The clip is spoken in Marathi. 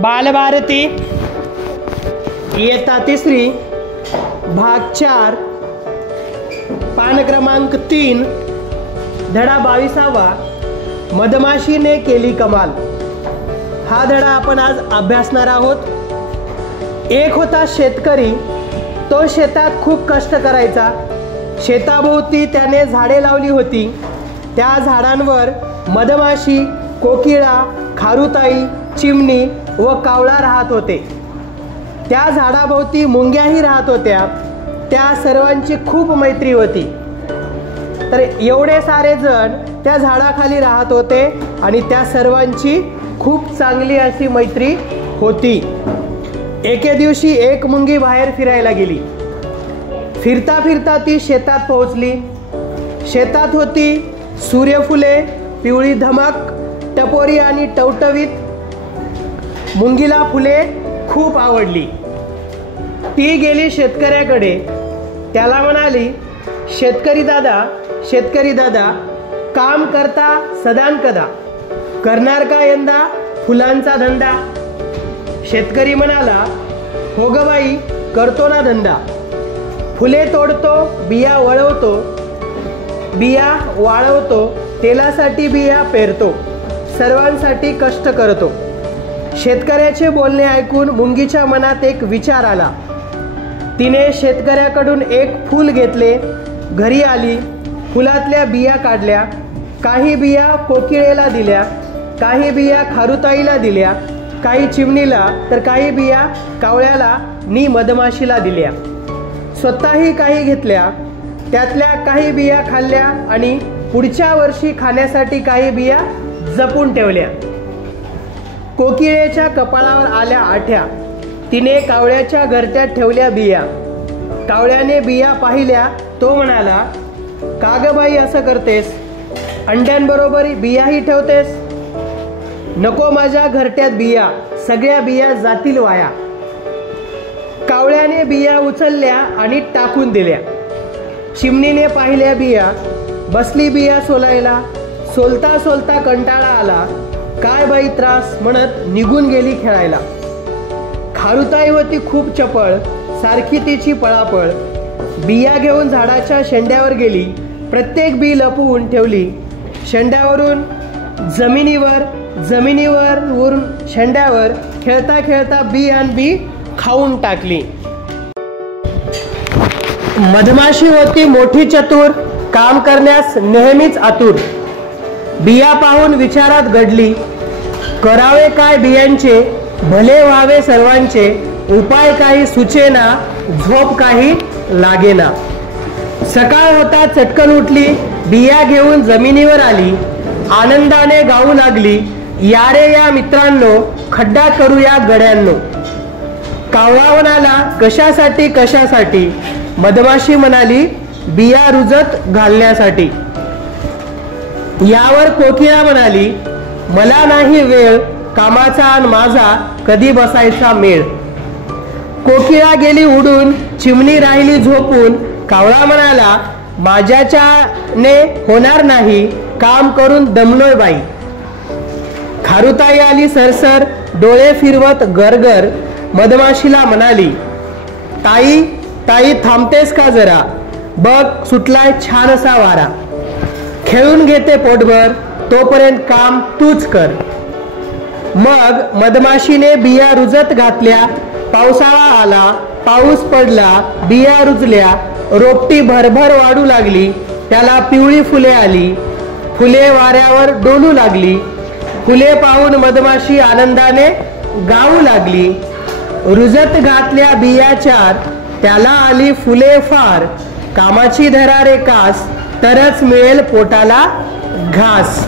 बालभारती इयत्ता तिसरी भाग 4 पान क्रमांक 3 धडा 22वा मधमाशीने केली कमाल। हा धडा आपण आज अभ्यासणार आहोत। एक होता शेतकरी, तो शेतात खूप कष्ट करायचा। शेताभोवती त्याने झाडे लावली होती। त्या झाडांवर मधमाशी, कोकिळा, खारुताई, चिमणी व कावळा राहत होते। त्या झाडाभोवती मुंग्याही राहत होत्या। त्या सर्वांची खूप मैत्री होती। तर एवढे सारे जण त्या झाडाखाली राहत होते आणि त्या सर्वांची खूप चांगली अशी मैत्री होती। एके दिवशी एक मुंगी बाहेर फिरायला गेली। फिरता फिरता ती शेतात पोहोचली। शेतात होती सूर्यफुले, पिवळी धमक, टपोरी आणि टवटवीत। मुंगीला फुले खूप आवडली। ती गेली शेतकऱ्याकडे। त्याला म्हणाली, शेतकरी दादा, काम करता सदान कदा, करणार का यंदा फुलांचा धंदा? शेतकरी म्हणाला, हो ग बाई, करतो ना धंदा। फुले तोडतो, बिया वाळवतो, तेलासाठी बिया पेरतो, सर्वांसाठी कष्ट करतो। शेतकऱ्याचे बोलणे ऐकून मुंगीच्या मनात एक विचार आला। तिने शेतकऱ्याकडून एक फूल घेतले, घरी आली, फुलातल्या बिया काढल्या। काही बिया कोकिळेला दिल्या, काही बिया खारुताईला दिल्या, काही चिमणीला, तर काही बिया कावळ्याला नि मधमाशीला दिल्या। स्वतःही काही घेतल्या। त्यातल्या काही बिया खाल्ल्या आणि पुढच्या वर्षी खाण्यासाठी काही बिया जपून ठेवल्या। कोकिळेच्या कपाळावर आल्या आठ्या। तिने कावळ्याच्या घरट्यात ठेवल्या बिया। कावळ्याने बिया पाहिल्या। तो म्हणाला, का ग बाई असं करतेस? अंड्यांबरोबर बियाही ठेवतेस? नको माझ्या घरट्यात बिया, सगळ्या बिया जातील वाया। कावळ्याने बिया उचलल्या आणि टाकून दिल्या। चिमणीने पाहिल्या बिया, बसली बिया सोलायला। सोलता सोलता कंटाळा आला। काय बाई त्रास म्हणत निघून गेली खेळायला। खारुताई होती खूप चपळ, सारखी तिची पळापळ। बिया घेऊन झाडाच्या शेंड्यावर गेली, प्रत्येक बी लपवून ठेवली। शेंड्यावरून जमिनीवरून शेंड्यावर खेळता खेळता बी आणि बी खाऊन टाकली। मधमाशी होती मोठी चतुर, काम करण्यास नेहमीच आतुर। बिया पाहून विचारात घडली, करावे काय बियांचे, भले व्हावे सर्वांचे। उपाय काही सुचेना, झोप काही लागेना। सकाळ होता चटकन उठली, बिया घेऊन जमिनीवर आली। आनंदाने गाऊ लागली, या रे या मित्रांनो, खड्डा करूया गड्यांनो। कावळा म्हणाला, कशासाठी? मधमाशी म्हणाली, बिया रुजत घालण्यासाठी। यावर कोकिळा म्हणाली, मला नाही वेळ, कामाचा आणि माझा कधी बसायचा मेळ। कोकिळा गेली उडून, चिमणी राहिली झोपून। कावळा म्हणाला, माझ्याच्याने होणार नाही, काम करून दमलोय बाई। खारुताई आली सरसर, डोळे फिरवत गरगर। मधमाशीला म्हणाली, ताई थांबतेस का जरा, बघ सुटलाय छान असा वारा। खेळून घेते पोटभर, तोपर्यंत काम तूच कर। मग मधमाशीने बिया रुजत घातल्या। पावसाळा आला, पाऊस पडला, बिया रुजल्या। रोपटी भरभर वाढू लागली, त्याला पिवळी फुले आली। फुले वाऱ्यावर डोलू लागली। फुले पाहून मधमाशी आनंदाने गाऊ लागली। रुजत घातल्या बिया 4, त्याला आली फुले फार। कामाची धरा रे कास, तरच मिळेल पोटाला घास।